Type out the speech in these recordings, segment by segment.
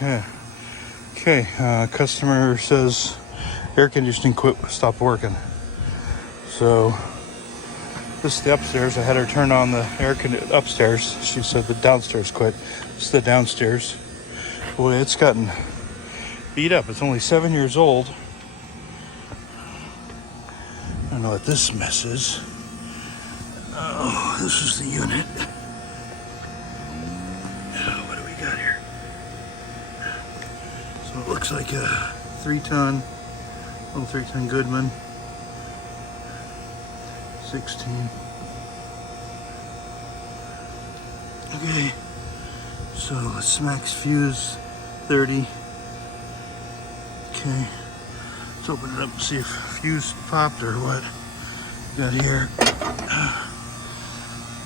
Yeah. Okay, customer says air conditioning stopped working. So this is the upstairs. I had her turn on the upstairs. She said the downstairs quit. This is the downstairs. Boy, it's gotten beat up. It's only 7 years old. I don't know what this mess is. Oh, this is the unit. What do we got here? So it looks like a 3-ton, little 3-ton Goodman. 16. Okay, so it's max fuse 30. Okay, let's open it up and see if fuse popped or what. Got here.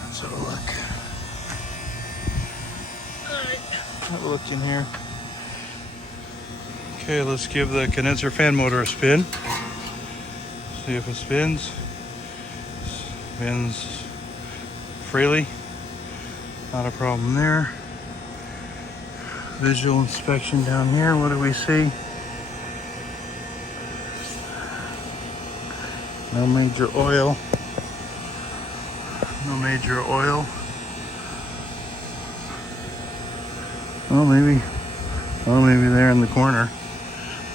Let's have a look. Alright, have a look in here. Okay, let's give the condenser fan motor a spin. See if it spins. Spins freely. Not a problem there. Visual inspection down here. What do we see? No major oil. No major oil. Well, maybe there in the corner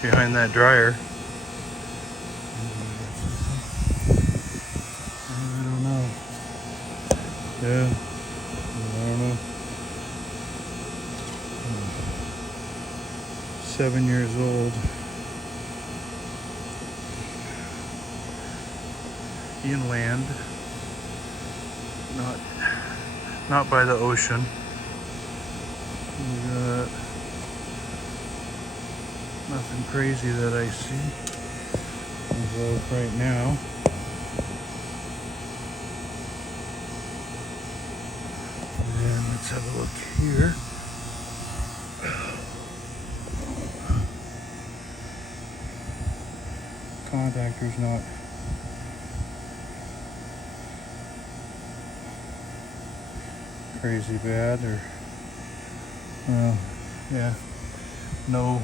behind that dryer. I don't know. Yeah. I don't know. 7 years old. Inland. Not by the ocean. We got nothing crazy that I see as of right now. And let's have a look here. Contactor's not crazy bad, or yeah, no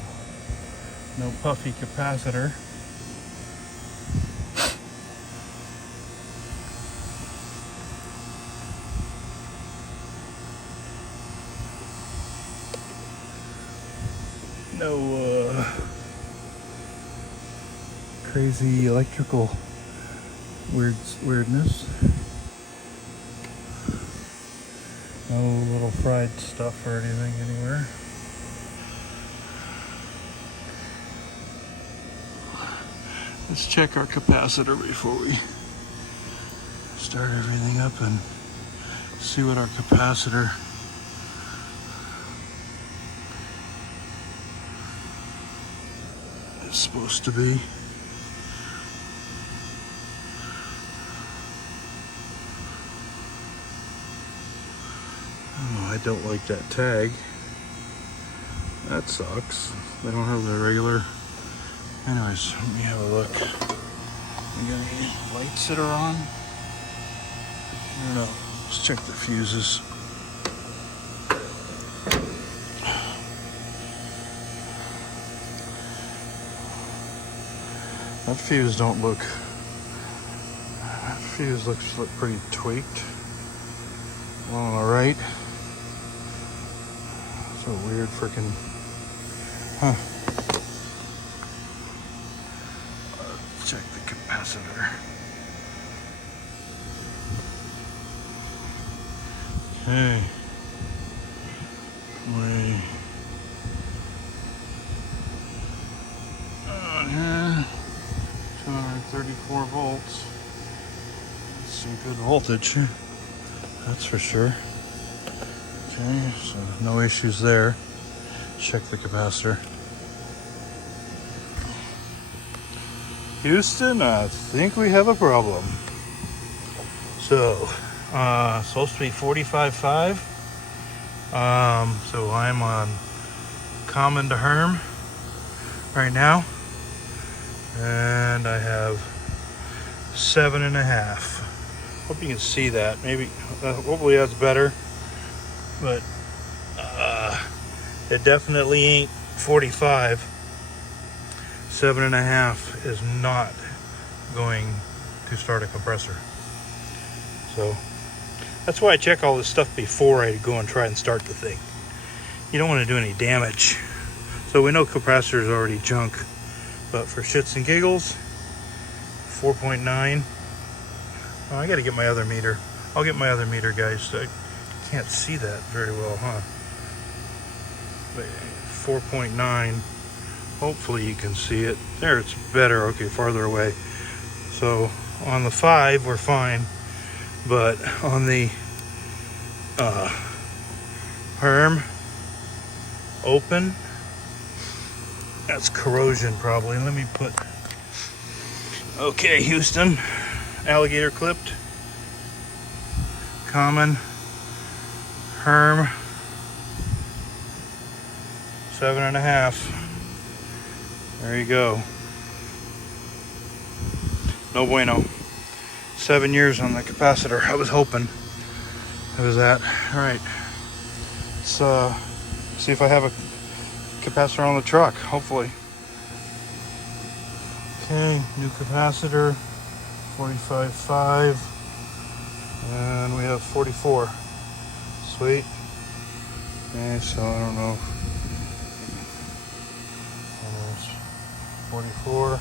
puffy capacitor. No crazy electrical weirdness. No little fried stuff or anything anywhere. Let's check our capacitor before we start everything up and see what our capacitor is supposed to be. I don't like that tag. That sucks. They don't have the regular. Anyways, let me have a look. We got any lights that are on? I don't know. Let's check the fuses. That fuse don't look. That fuse looks pretty tweaked. One on the right. So weird freaking. Huh. Let's check the capacitor. Okay. Yeah. 234 volts. That's some good voltage. That's for sure. Okay, so no issues there. Check the capacitor. Houston, I think we have a problem. So, supposed to be 45.5. So I'm on common to Herm right now. And I have 7.5. Hope you can see that. Maybe, hopefully that's better. But It definitely ain't 45. 7.5 is not going to start a compressor. So that's why I check all this stuff before I go and try and start the thing. You don't want to do any damage. So we know compressor is already junk, but for shits and giggles, 4.9. Oh, I gotta get my other meter. I'll get my other meter, guys. I can't see that very well, huh? But 4.9. Hopefully you can see it. There, it's better. Okay, farther away. So on the 5, we're fine. But on the Herm open, that's corrosion probably. Let me put, okay, Houston, alligator clipped, common, Herm, 7.5. There you go. No bueno. 7 years on the capacitor. I was hoping it was that. All right. Let's see if I have a capacitor on the truck. Hopefully. Okay, new capacitor, 45.5, and we have 44. Sweet. Okay, so I don't know. 44.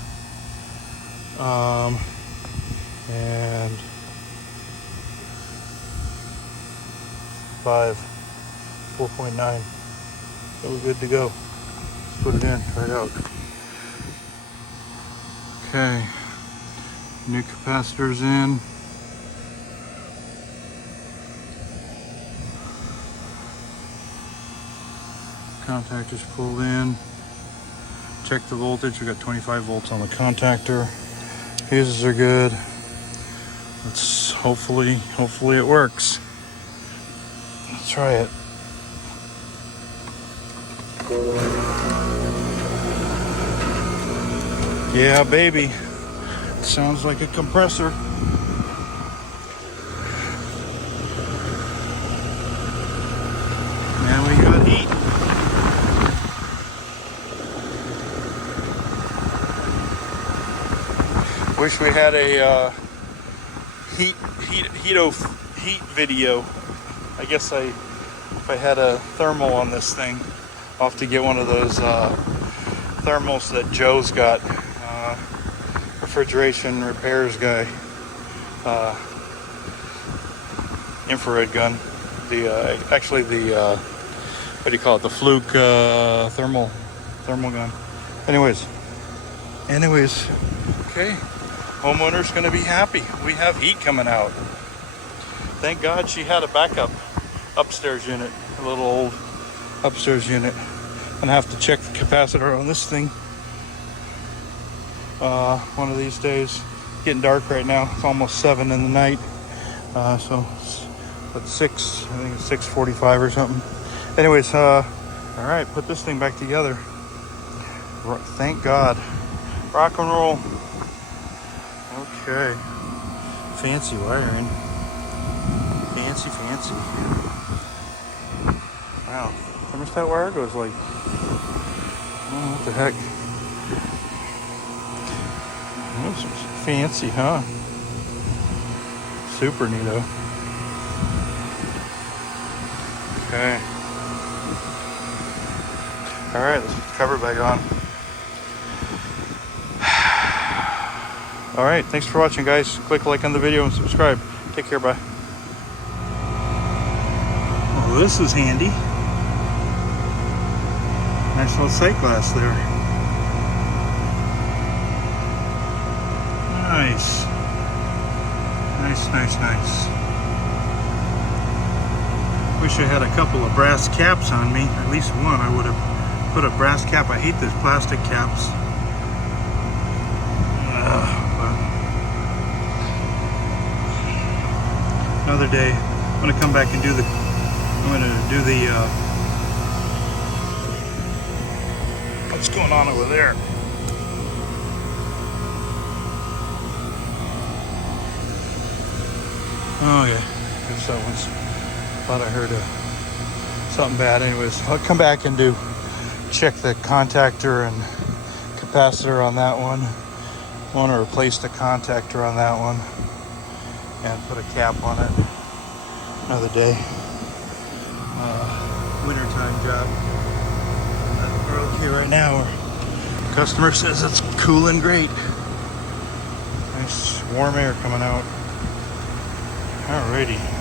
And 4.9. So we're good to go. Let's put it in, try it out. Okay. New capacitors in. Contactors pulled in. Check the voltage. We got 25 volts on the contactor. Fuses are good. Let's hopefully it works. Let's try it. Yeah, baby. Sounds like a compressor. And we got heat. Wish we had a heat video. I guess if I had a thermal on this thing, I'll have to get one of those thermals that Joe's got, refrigeration repairs guy, infrared gun. Actually the what do you call it? The Fluke thermal gun. Anyways, okay. Homeowner's gonna be happy. We have heat coming out. Thank God she had a backup upstairs unit, a little old upstairs unit. I'm gonna have to check the capacitor on this thing one of these days. Getting dark right now. It's almost 7 in the night. So it's 6, I think it's 6:45 or something. Anyways, all right, put this thing back together. Thank God. Rock and roll. Okay. Fancy wiring. Fancy. Wow. Thermostat wire goes like, oh, what the heck? This is fancy, huh? Super neato. Okay. All right, let's put the cover back on. All right, thanks for watching, guys. Click like on the video and subscribe. Take care, bye. Well, this is handy. Nice little sight glass there. Nice. Nice. Wish I had a couple of brass caps on me. At least one. I would have put a brass cap. I hate these plastic caps. Another day. I'm gonna come back and do the what's going on over there? Oh yeah, guess that one's, thought I heard a something bad. Anyways, I'll come back and check the contactor and capacitor on that one. I want to replace the contactor on that one and put a cap on it another day. Wintertime job. We're okay right now. Our customer says it's cooling great. Nice warm air coming out. Alrighty.